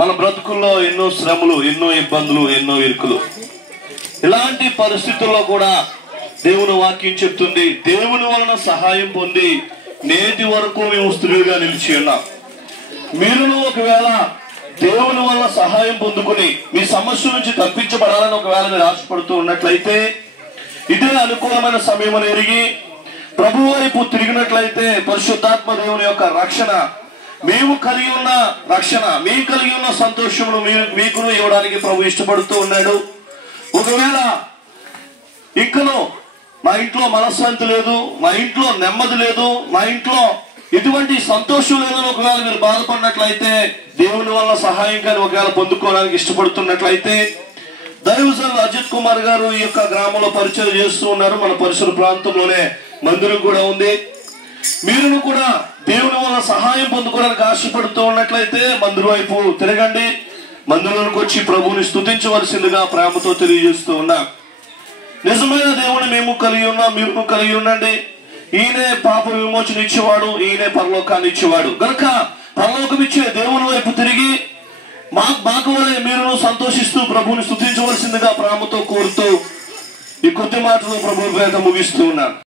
మన బ్రతుకుల్లో ఎన్నో శ్రమలు, ఎన్నో ఇబ్బందులు, ఎన్నో ఇరుకులు. ఇలాంటి పరిస్థితుల్లో కూడా దేవుని వాక్యం చెప్తుంది, దేవుని వలన సహాయం పొంది నేటి వరకు మేము స్థిరులుగా నిలిచి ఉన్నాం. మీరును ఒకవేళ దేవుని వలన సహాయం పొందుకుని మీ సమస్య నుంచి తప్పించబడాలని ఒకవేళ మీరు ఆశపడుతూ ఉన్నట్లయితే, ఇదే అనుకూలమైన సమయం అని ఎరిగి ప్రభు వైపు తిరిగినట్లయితే పరిశుద్ధాత్మ దేవుని యొక్క రక్షణ, మేము కలిగి ఉన్న రక్షణ, మేము కలిగి ఉన్న సంతోషమును మీకు ఇవ్వడానికి ప్రభు ఇష్టపడుతూ ఉన్నాడు. ఒకవేళ ఇంకను మా ఇంట్లో మనశ్శాంతి లేదు, మా ఇంట్లో నెమ్మది లేదు, మా ఇంట్లో ఎటువంటి సంతోషం లేదని ఒకవేళ మీరు బాధపడినట్లయితే, దేవుని వల్ల సహాయం కానీ ఒకవేళ పొందుకోవడానికి ఇష్టపడుతున్నట్లయితే, దైవజనులు అజిత్ కుమార్ గారు ఈ యొక్క గ్రామంలో పరిచయం చేస్తూ ఉన్నారు. మన పరిసర ప్రాంతంలోనే మందిరం కూడా ఉంది. మీరును కూడా దేవుని వల్ల సహాయం పొందుకోవడానికి ఆశపడుతూ ఉన్నట్లయితే మందిరం వైపు తిరగండి. మందిరంలోకి వచ్చి ప్రభువుని స్తుతించవలసిందిగా ప్రేమతో తెలియజేస్తూ ఉన్నాం. నిజమైన దేవుని మేము కలిగి ఉన్నాం, మీరు కలిగి ఉండండి. ఈయనే పాప విమోచన ఇచ్చేవాడు, ఈయనే పరలోకాన్ని ఇచ్చేవాడు గనుక పరలోకం ఇచ్చే దేవుని వైపు తిరిగి మాకు వలె మీరును సంతోషిస్తూ ప్రభువుని స్తుతించవలసిందిగా ప్రేమతో కోరుతూ ఈ కొద్ది మాటలు ప్రభు పేరిట ముగిస్తూ ఉన్నాను.